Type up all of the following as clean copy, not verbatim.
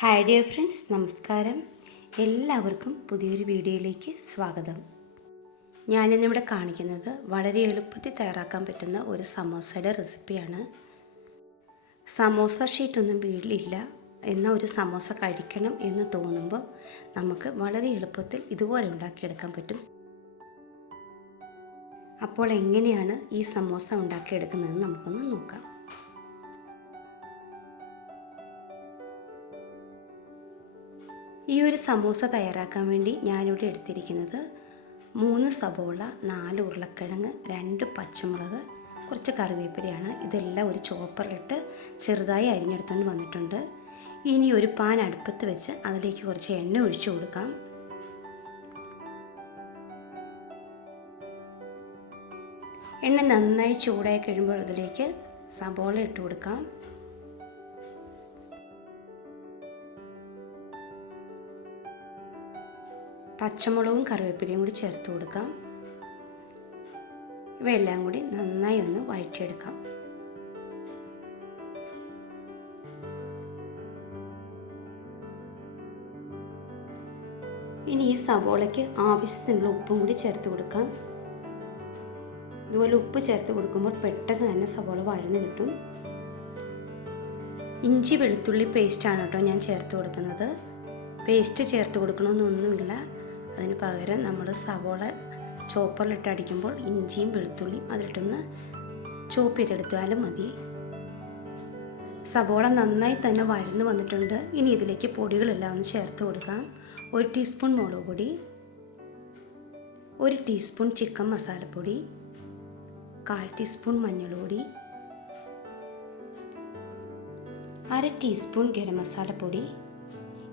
Hi dear friends, നമസ്കാരം. എല്ലാവർക്കും പുതിയൊരു വീഡിയോയിലേക്ക് സ്വാഗതം. ഞാനിന്നിവിടെ കാണിക്കുന്നത് വളരെ എളുപ്പത്തിൽ തയ്യാറാക്കാൻ പറ്റുന്ന ഒരു സമോസയുടെ റെസിപ്പിയാണ്. സമോസ ഷീറ്റൊന്നും വീട്ടിലില്ല എന്ന ഒരു സമോസ കഴിക്കണം എന്ന് തോന്നുമ്പോൾ നമുക്ക് വളരെ എളുപ്പത്തിൽ ഇതുപോലെ ഉണ്ടാക്കിയെടുക്കാൻ പറ്റും. അപ്പോൾ എങ്ങനെയാണ് ഈ സമോസ ഉണ്ടാക്കിയെടുക്കുന്നതെന്ന് നമുക്കൊന്ന് നോക്കാം. ഈ ഒരു സമൂസ തയ്യാറാക്കാൻ വേണ്ടി ഞാനിവിടെ എടുത്തിരിക്കുന്നത് 3 സവോള, 4 ഉരുളക്കിഴങ്ങ്, 2 പച്ചമുളക്, കുറച്ച് കറിവേപ്പിലയാണ്. ഇതെല്ലാം ഒരു ചോപ്പറിലിട്ട് ചെറുതായി അരിഞ്ഞെടുത്തുകൊണ്ട് വന്നിട്ടുണ്ട്. ഇനി ഒരു പാൻ അടുപ്പത്ത് വെച്ച് അതിലേക്ക് കുറച്ച് എണ്ണ ഒഴിച്ചു കൊടുക്കാം. എണ്ണ നന്നായി ചൂടായി കഴിയുമ്പോൾ അതിലേക്ക് സവോള ഇട്ട് കൊടുക്കാം. പച്ചമുളകും കറിവേപ്പിലയും കൂടി ചേർത്ത് കൊടുക്കാം. ഇവയെല്ലാം കൂടി നന്നായി ഒന്ന് വഴറ്റിയെടുക്കാം. ഇനി ഈ സവോളയ്ക്ക് ആവശ്യത്തിനുള്ള ഉപ്പും കൂടി ചേർത്ത് കൊടുക്കാം. ഇതുപോലെ ഉപ്പ് ചേർത്ത് കൊടുക്കുമ്പോൾ പെട്ടെന്ന് തന്നെ സവോള വഴന്ന് കിട്ടും. ഇഞ്ചി വെളുത്തുള്ളി പേസ്റ്റാണ് കേട്ടോ ഞാൻ ചേർത്ത് കൊടുക്കുന്നത്. പേസ്റ്റ് ചേർത്ത് കൊടുക്കണമെന്നൊന്നുമില്ല. അതിന് പകരം നമ്മൾ സവോള ചോപ്പറിലിട്ട് അടിക്കുമ്പോൾ ഇഞ്ചിയും വെളുത്തുള്ളിയും അതിലിട്ടൊന്ന് ചോപ്പ് ചെയ്തെടുത്താലും മതി. സവോള നന്നായി തന്നെ വഴന്ന് വന്നിട്ടുണ്ട്. ഇനി ഇതിലേക്ക് പൊടികളെല്ലാം ഒന്ന് ചേർത്ത് കൊടുക്കാം. 1 ടീസ്പൂൺ മുളക് പൊടി, 1 ടീസ്പൂൺ ചിക്കൻ മസാലപ്പൊടി, 1/4 ടീസ്പൂൺ മഞ്ഞൾപ്പൊടി, 1/2 ടീസ്പൂൺ ഗരം മസാലപ്പൊടി.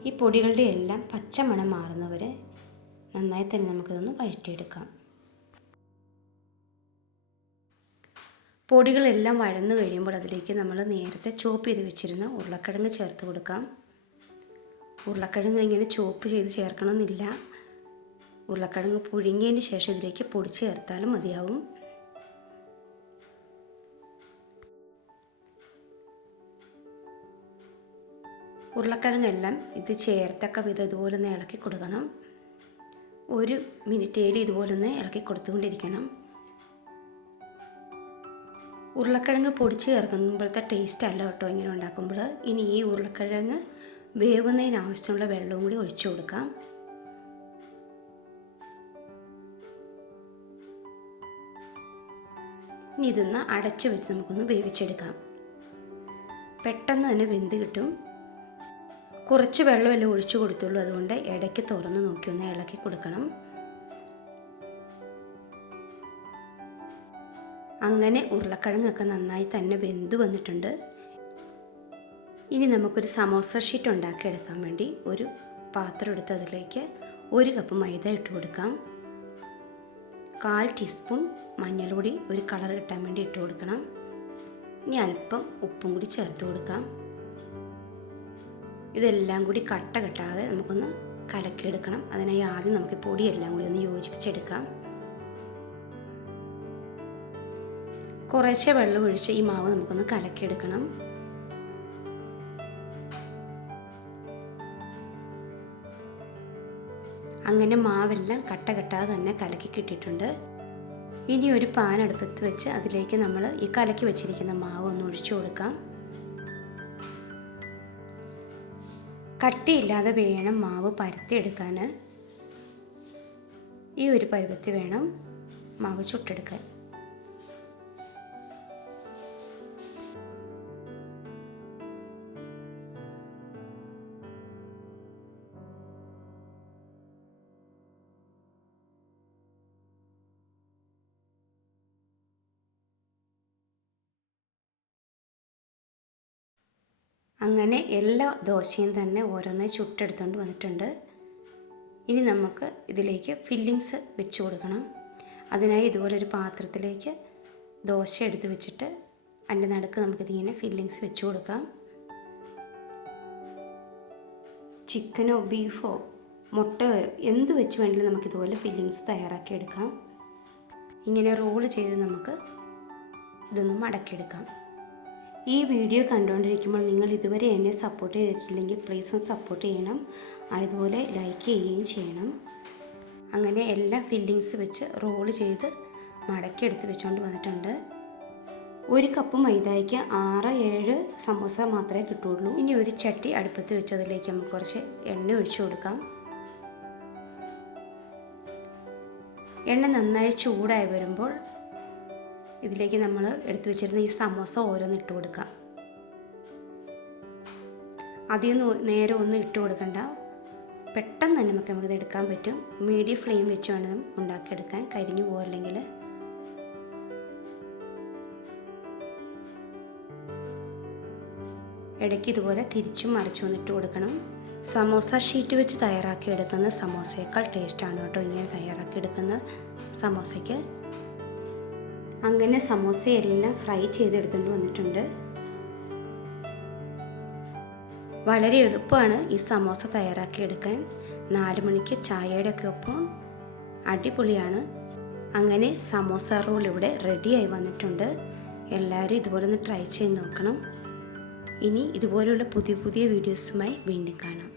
ഈ പൊടികളുടെ എല്ലാം പച്ചമണം മാറുന്നവരെ നന്നായി തന്നെ നമുക്കിതൊന്ന് വഴറ്റിയെടുക്കാം. പൊടികളെല്ലാം വഴന്നു കഴിയുമ്പോൾ അതിലേക്ക് നമ്മൾ നേരത്തെ ചോപ്പ് ചെയ്ത് വെച്ചിരുന്ന ഉരുളക്കിഴങ്ങ് ചേർത്ത് കൊടുക്കാം. ഉരുളക്കിഴങ്ങ് ഇങ്ങനെ ചോപ്പ് ചെയ്ത് ചേർക്കണമെന്നില്ല. ഉരുളക്കിഴങ്ങ് പുഴുങ്ങിയതിന് ശേഷം ഇതിലേക്ക് പൊടി ചേർത്താലും മതിയാവും. ഉരുളക്കിഴങ്ങെല്ലാം ഇത് ചേർത്തക്ക വിധം ഇതുപോലെ ഒന്ന് ഇളക്കി കൊടുക്കണം. 1 മിനിറ്റേലും ഇതുപോലെ ഒന്ന് ഇളക്കി കൊടുത്തുകൊണ്ടിരിക്കണം. ഉരുളക്കിഴങ്ങ് പൊടിച്ച് ചേർക്കുമ്പോഴത്തെ ടേസ്റ്റ് അല്ല കേട്ടോ ഇങ്ങനെ ഉണ്ടാക്കുമ്പോൾ. ഇനി ഈ ഉരുളക്കിഴങ്ങ് വേവുന്നതിന് ആവശ്യമുള്ള വെള്ളവും കൂടി ഒഴിച്ചു കൊടുക്കാം. ഇനി ഇതൊന്ന് അടച്ചു വെച്ച് നമുക്കൊന്ന് വേവിച്ചെടുക്കാം. പെട്ടെന്ന് തന്നെ വെന്ത് കിട്ടും. കുറച്ച് വെള്ളമല്ലേ ഒഴിച്ചു കൊടുത്തുള്ളൂ, അതുകൊണ്ട് ഇടയ്ക്ക് തുറന്ന് നോക്കി ഒന്ന് ഇളക്കി കൊടുക്കണം. അങ്ങനെ ഉരുളക്കിഴങ്ങൊക്കെ നന്നായി തന്നെ വെന്ത് വന്നിട്ടുണ്ട്. ഇനി നമുക്കൊരു സമോസ ഷീറ്റ് ഉണ്ടാക്കിയെടുക്കാൻ വേണ്ടി ഒരു പാത്രം എടുത്ത് അതിലേക്ക് 1 കപ്പ് മൈദ ഇട്ട് കൊടുക്കാം. 1/4 ടീസ്പൂൺ മഞ്ഞൾപ്പൊടി ഒരു കളർ കിട്ടാൻ വേണ്ടി ഇട്ട് കൊടുക്കണം. ഇനി അല്പം ഉപ്പും കൂടി ചേർത്ത് കൊടുക്കാം. ഇതെല്ലാം കൂടി കട്ട കെട്ടാതെ നമുക്കൊന്ന് കലക്കിയെടുക്കണം. അതിനായി ആദ്യം നമുക്ക് പൊടിയെല്ലാം കൂടി ഒന്ന് യോജിപ്പിച്ചെടുക്കാം. കുറേശ്ശെ വെള്ളം ഒഴിച്ച് ഈ മാവ് നമുക്കൊന്ന് കലക്കിയെടുക്കണം. അങ്ങനെ മാവെല്ലാം കട്ട കെട്ടാതെ തന്നെ കലക്കി കിട്ടിയിട്ടുണ്ട്. ഇനി ഒരു പാൻ അടുപ്പത്ത് വെച്ച് അതിലേക്ക് നമ്മൾ ഈ കലക്കി വെച്ചിരിക്കുന്ന മാവ് ഒന്ന് ഒഴിച്ചു കൊടുക്കാം. കട്ടിയില്ലാതെ വേണം മാവ് പരത്തിയെടുക്കാൻ. ഈ ഒരു പരുവത്തിൽ വേണം മാവ് ചുട്ടെടുക്കാൻ. അങ്ങനെ എല്ലാ ദോശയും തന്നെ ഓരോന്നായി ചുട്ടെടുത്തുകൊണ്ട് വന്നിട്ടുണ്ട്. ഇനി നമുക്ക് ഇതിലേക്ക് ഫില്ലിങ്സ് വെച്ച് കൊടുക്കണം. അതിനായി ഇതുപോലൊരു പാത്രത്തിലേക്ക് ദോശ എടുത്ത് വെച്ചിട്ട് അതിൻ്റെ നടുക്ക് നമുക്കിതിങ്ങനെ ഫില്ലിങ്സ് വെച്ച് കൊടുക്കാം. ചിക്കനോ ബീഫോ മുട്ടയോ എന്ത് വെച്ച് വേണമെങ്കിലും നമുക്കിതുപോലെ ഫില്ലിങ്സ് തയ്യാറാക്കി എടുക്കാം. ഇങ്ങനെ റോൾ ചെയ്ത് നമുക്ക് ഇതൊന്ന് മടക്കിയെടുക്കാം. ഈ വീഡിയോ കണ്ടുകൊണ്ടിരിക്കുമ്പോൾ നിങ്ങൾ ഇതുവരെ എന്നെ സപ്പോർട്ട് ചെയ്തിട്ടില്ലെങ്കിൽ പ്ലീസ് ഒന്ന് സപ്പോർട്ട് ചെയ്യണം. അതുപോലെ ലൈക്ക് ചെയ്യുകയും ചെയ്യണം. അങ്ങനെ എല്ലാ ഫില്ലിങ്സ് വെച്ച് റോൾ ചെയ്ത് മടക്കി എടുത്ത് വെച്ചുകൊണ്ട് വന്നിട്ടുണ്ട്. 1 കപ്പ് മൈദയ്ക്ക് 6-7 സമോസ മാത്രമേ കിട്ടുള്ളൂ. ഇനി ഒരു ചട്ടി അടുപ്പത്ത് വെച്ചതിലേക്ക് നമുക്ക് കുറച്ച് എണ്ണ ഒഴിച്ചു കൊടുക്കാം. എണ്ണ നന്നായി ചൂടായി വരുമ്പോൾ ഇതിലേക്ക് നമ്മൾ എടുത്തു വെച്ചിരുന്ന ഈ സമോസ ഓരോന്ന് ഇട്ട് കൊടുക്കാം. അധികം നേരെ ഒന്നും ഇട്ട് കൊടുക്കണ്ട, പെട്ടെന്ന് തന്നെ നമുക്കിത് എടുക്കാൻ പറ്റും. മീഡിയം ഫ്ലെയിം വെച്ച് വേണം ഉണ്ടാക്കിയെടുക്കാൻ, കരിഞ്ഞു പോകില്ലെങ്കിൽ. ഇടയ്ക്ക് ഇതുപോലെ തിരിച്ചും മറിച്ചും ഇട്ട് കൊടുക്കണം. സമോസ ഷീറ്റ് വെച്ച് തയ്യാറാക്കി എടുക്കുന്ന സമോസയേക്കാൾ ടേസ്റ്റാണ് കേട്ടോ ഇങ്ങനെ തയ്യാറാക്കി എടുക്കുന്ന സമോസയ്ക്ക്. അങ്ങനെ സമോസയെല്ലാം ഫ്രൈ ചെയ്തെടുത്തുകൊണ്ട് വന്നിട്ടുണ്ട്. വളരെ എളുപ്പമാണ് ഈ സമോസ തയ്യാറാക്കിയെടുക്കാൻ. 4 മണിക്ക് ചായയുടെ ഒക്കെ ഒപ്പം അടിപൊളിയാണ്. അങ്ങനെ സമോസ റോൾ ഇവിടെ റെഡിയായി വന്നിട്ടുണ്ട്. എല്ലാവരും ഇതുപോലെ ഒന്ന് ട്രൈ ചെയ്ത് നോക്കണം. ഇനി ഇതുപോലെയുള്ള പുതിയ വീഡിയോസുമായി വീണ്ടും കാണാം.